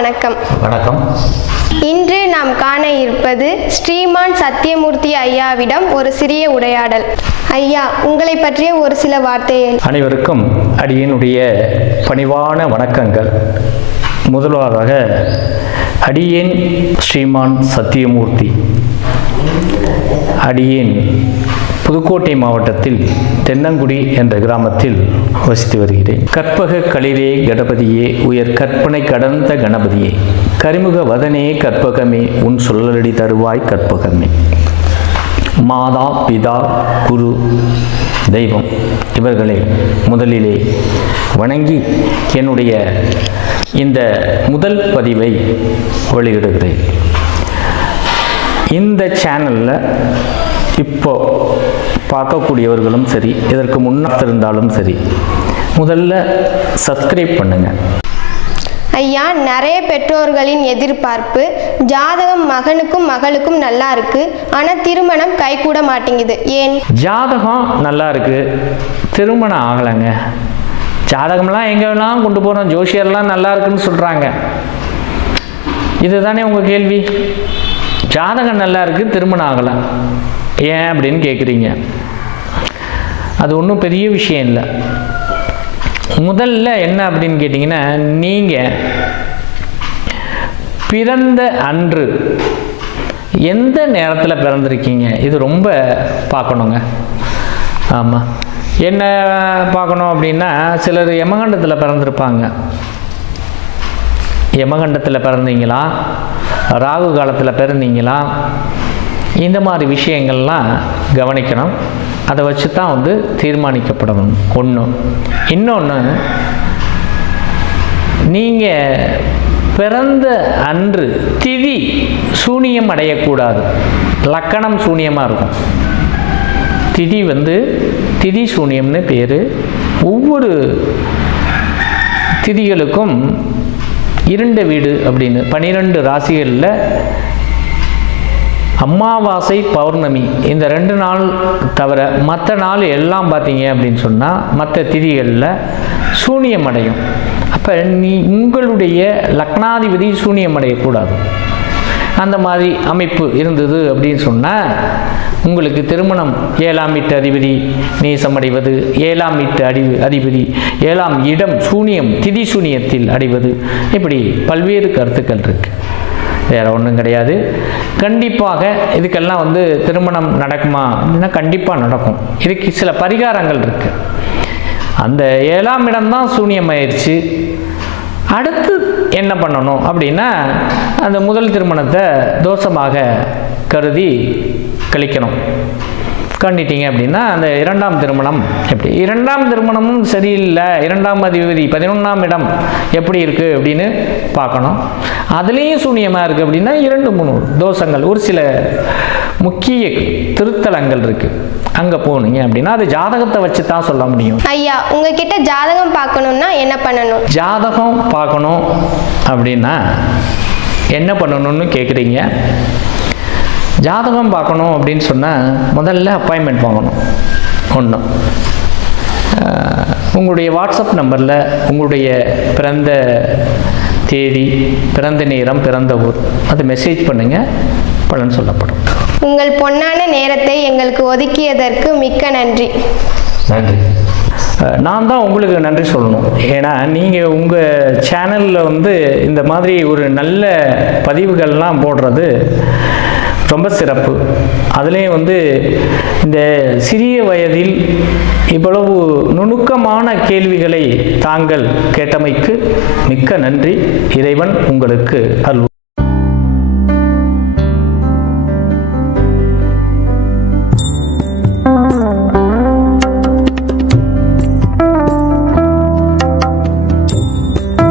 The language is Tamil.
வணக்கம். வணக்கம். இன்று நாம் காண இருப்பது ஸ்ரீமான் சத்தியமூர்த்தி ஐயாவிடம் ஒரு சிறிய உரையாடல். ஐயா உங்களை பற்றிய ஒரு சில வார்த்தைகள். அனைவருக்கும் அடியனுடைய பணிவான வணக்கங்கள். முதலாவதாக அடியேன் ஸ்ரீமான் சத்தியமூர்த்தி. அடியேன் புதுக்கோட்டை மாவட்டத்தில் தென்னங்குடி என்ற கிராமத்தில் வசித்து வருகிறேன். கற்பக களிரே கணபதியே உயர் கற்பனை கடந்த கணபதியே. கரிமுக வதனே கற்பகமே உன் சொல்லலடி தருவாய் கற்பகமே. மாதா பிதா குரு தெய்வம் இவர்களை முதலிலே வணங்கி என்னுடைய இந்த முதல் பதிவை வெளியிடுகிறேன். இந்த சேனலில் இப்போ பார்க்கக்கூடியவர்களும் சரி இதற்கு முன்னால் இருந்தாலும் சரி முதல்ல சப்ஸ்கிரைப் பண்ணுங்கள் ஐயா நிறைய பெற்றோர்களின் எதிர்பார்ப்பு ஜாதகம் மகனுக்கும் மகளுக்கும் நல்லா இருக்கு ஆனா திருமணம் கைகூட மாட்டேங்குது. ஏன்? ஜாதகம் நல்லா இருக்கு திருமணம் ஆகலைங்க. ஜாதகம்லாம் எங்கே வேணாலும் கொண்டு போகிறோம் ஜோசியர்லாம் நல்லா இருக்குன்னு சொல்கிறாங்க இதுதானே உங்கள் கேள்வி? ஜாதகம் நல்லா இருக்கு திருமணம் ஆகலை. ஏன் அப்படின்னு கேட்குறீங்க அது ஒன்றும் பெரிய விஷயம் இல்லை. முதல்ல என்ன அப்படின்னு கேட்டிங்கன்னா நீங்கள் பிறந்த அன்று எந்த நேரத்தில் பிறந்திருக்கீங்க? இது ரொம்ப பார்க்கணுங்க. ஆமாம் என்ன பார்க்கணும் அப்படின்னா சிலர் யமகண்டத்தில் பிறந்திருப்பாங்க. யமகண்டத்தில் பிறந்தீங்களா? ராகு காலத்தில் பிறந்தீங்களா? இந்த மாதிரி விஷயங்கள்லாம் கவனிக்கணும். அதை வச்சு தான் வந்து தீர்மானிக்கப்படணும். ஒன்று இன்னொன்று நீங்கள் பிறந்த அன்று திதி சூனியம் அடையக்கூடாது. லக்கணம் சூனியமாக இருக்கும். திதி வந்து திதி சூனியம்னு பேர். ஒவ்வொரு திதிகளுக்கும் இருண்ட வீடு அப்படின்னு பன்னிரெண்டு ராசிகளில் அமாவாசை பௌர்ணமி. இந்த ரெண்டு நாள் தவிர மற்ற நாள் எல்லாம் பார்த்தீங்க அப்படின்னு சொன்னால் மற்ற திதிகளில் சூனியம் அடையும். அப்போ நீ உங்களுடைய லக்னாதிபதி சூனியம் அடையக்கூடாது. அந்த மாதிரி அமைப்பு இருந்தது அப்படின்னு சொன்னால் உங்களுக்கு திருமணம் ஏழாம் வீட்டு அதிபதி நேசம் அடைவது ஏழாம் வீட்டு அடி அதிபதி ஏழாம் இடம் சூனியம் திதி சூனியத்தில் அடைவது இப்படி பல்வேறு கருத்துக்கள் இருக்குது வேறு ஒன்றும் கிடையாது. கண்டிப்பாக இதுக்கெல்லாம் வந்து திருமணம் நடக்குமா அப்படின்னா கண்டிப்பாக நடக்கும். இதுக்கு சில பரிகாரங்கள் இருக்குது அந்த ஏழாம் இடம்தான் சூனியமாயிருச்சு அடுத்து என்ன பண்ணணும் அப்படின்னா அந்த முதல் திருமணத்தை தோஷமாக கருதி கழிக்கணும். கண்டிட்டீங்க அப்படின்னா அந்த இரண்டாம் திருமணம் எப்படி? இரண்டாம் திருமணமும் சரியில்லை. இரண்டாம் அதிபதி பதினொன்றாம் இடம் எப்படி இருக்குது அப்படின்னு பார்க்கணும். அதுலேயும் சூனியமாக இருக்குது அப்படின்னா இரண்டு மூணு தோஷங்கள். ஒரு சில முக்கிய திருத்தலங்கள் இருக்குது அங்கே போனீங்க அப்படின்னா அது ஜாதகத்தை வச்சு தான் சொல்ல முடியும். ஐயா உங்ககிட்ட ஜாதகம் பார்க்கணும்னா என்ன பண்ணணும்? ஜாதகம் பார்க்கணும் அப்படின்னா என்ன பண்ணணும்னு கேட்குறீங்க ஜாதகம் பார்க்கணும் அப்படின்னு சொன்னால் முதல்ல அப்பாயின்மெண்ட் வாங்கணும். ஒன்று உங்களுடைய வாட்ஸ்அப் நம்பரில் உங்களுடைய பிறந்த தேதி பிறந்த நேரம் பிறந்த ஊர் அது மெசேஜ் பண்ணுங்கள் பலன் சொல்லப்படும். உங்கள் பொன்னான நேரத்தை எங்களுக்கு ஒதுக்கியதற்கு மிக்க நன்றி. நன்றி. நான் தான் உங்களுக்கு நன்றி சொல்லணும். ஏன்னா நீங்கள் உங்கள் சேனலில் வந்து இந்த மாதிரி ஒரு நல்ல பதிவுகள்லாம் போடுறது ரொம்ப சிறப்பு. அதுலேயும் வந்து இந்த சிறிய வயதில் இவ்வளவு நுணுக்கமான கேள்விகளை தாங்கள் கேட்டமைக்கு மிக்க நன்றி. இறைவன் உங்களுக்கு அல்வ